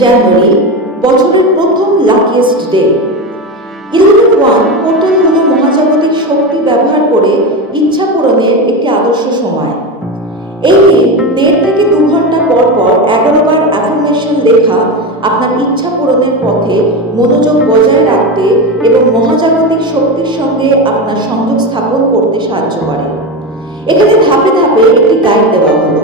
জানুয়ারি বছরের প্রথম luckiest day. 11-1 portal হল মহাজাগতিক শক্তি ব্যবহার করে ইচ্ছা পূরণের একটি আদর্শ সময়। এই দিন 1.5 থেকে 2 ঘন্টা পর পর 11 বার অ্যাফার্মেশন লেখা আপনার ইচ্ছা পূরণের পথে মনোযোগ বজায় রাখতে এবং মহাজাগতিক শক্তির সঙ্গে আপনার সংযোগ স্থাপন করতে সাহায্য করে। এখানে ধাপে ধাপে একটি গাইড দেওয়া হলো।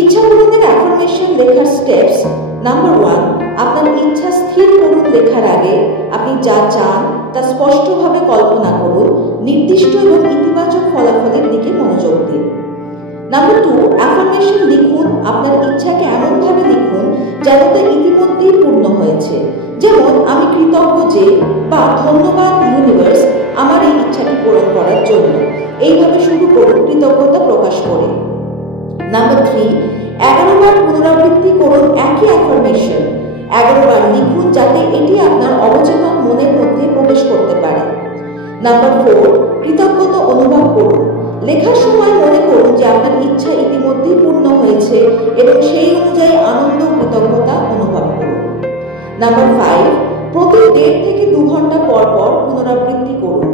ইচ্ছা পূরণের অ্যাফার্মেশন লেখার স্টেপস। নাম্বার 1, আপনার ইচ্ছা স্থির করুন। লেখার আগে আপনি যা চান তা স্পষ্টভাবে কল্পনা করুন। নির্দিষ্ট এবং ইতিবাচক ফলাফলের দিকে মনোযোগ দিন। নাম্বার 2, অ্যাফার্মেশন লিখুন। আপনার ইচ্ছাকে এমনভাবে লিখুন যেন তা ইতিমধ্যেই পূর্ণ হয়েছে। যেমন, আমি কৃতজ্ঞ যে, বা ধন্যবাদ ইউনিভার্স আমার এই ইচ্ছাটি পূরণ করার জন্য। এইভাবে শুরু করুন কৃতজ্ঞতা প্রকাশ করে। নাম্বার 3, 11 বার পুনরাবৃত্তি করুন একই অ্যাফার্মেশন। 11 বার লিখুন যাতে এটি আপনার অবচেতন মনের মধ্যে প্রবেশ করতে পারে। নাম্বার 4, কৃতজ্ঞতা অনুভব করুন। লেখার সময় মনে করুন যে আপনার ইচ্ছা ইতিমধ্যেই পূর্ণ হয়েছে এবং সেই অনুযায়ী আনন্দ কৃতজ্ঞতা অনুভব করুন। নাম্বার 5, প্রতি 1.5 থেকে 2 ঘন্টা পর পর পুনরাবৃত্তি করুন।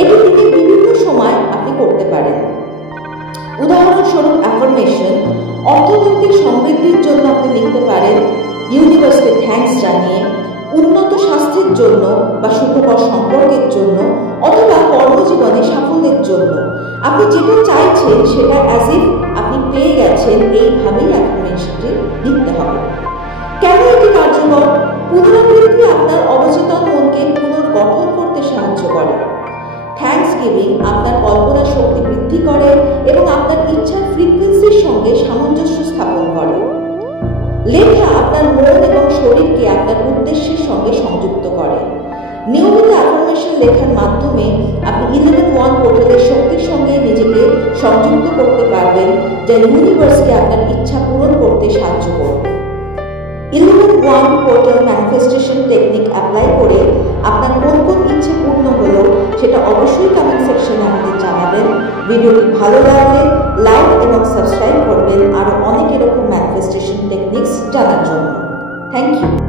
এটি দিনে বিভিন্ন সময় আপনি করতে পারেন। উদাহরণস্বরূপ, অ্যাফার্মেশন অর্থনৈতিক সমৃদ্ধির জন্য আপনি লিখতে পারেন ইউনিভার্সকে থ্যাঙ্কস জানিয়ে, উন্নত স্বাস্থ্যের জন্য বা সুখকর সম্পর্কের জন্য, অথবা কর্মজীবনে সাফল্যের জন্য। আপনি যেটা চাইছেন সেটা অ্যাজ ইফ আপনি পেয়ে গেছেন, এইভাবেই অ্যাফার্মেশনটি লিখতে হবে। কেন এটি কার্যকর? পুনরাবৃত্তি আপনার অবচেতন মনকে পুনর্গঠন করতে সাহায্য করে। থ্যাঙ্কস গিভিং আপনার কল্পনা শক্তি বৃদ্ধি করে এবং আপনার ইচ্ছার ফ্রিকোয়েন্সির সঙ্গে সামঞ্জস্য স্থাপন করে। লেখা আপনার মন এবং শরীরকে আপনার উদ্দেশ্যের সঙ্গে সংযুক্ত করে। নিয়মিত অ্যাফার্মেশন লেখার মাধ্যমে আপনি 11-1 পোর্টালের শক্তির সঙ্গে নিজেকে সংযুক্ত করতে পারবেন, যা ইউনিভার্সকে আপনার ইচ্ছা পূরণ করতে সাহায্য করবে। 11-1 পোর্টাল ম্যানিফেস্টেশন টেকনিক অ্যাপ্লাই করে আপনার কোন কোন ইচ্ছে পূর্ণ হলো সেটা অবশ্যই কমেন্ট সেকশনে আমাদের জানাবেন। ভিডিওটি ভালো লাগলে লাইক এবং সাবস্ক্রাইব করবেন আরও অনেক এরকম ম্যানিফেস্টেশন টেকনিক্স জানার জন্য। Thank you.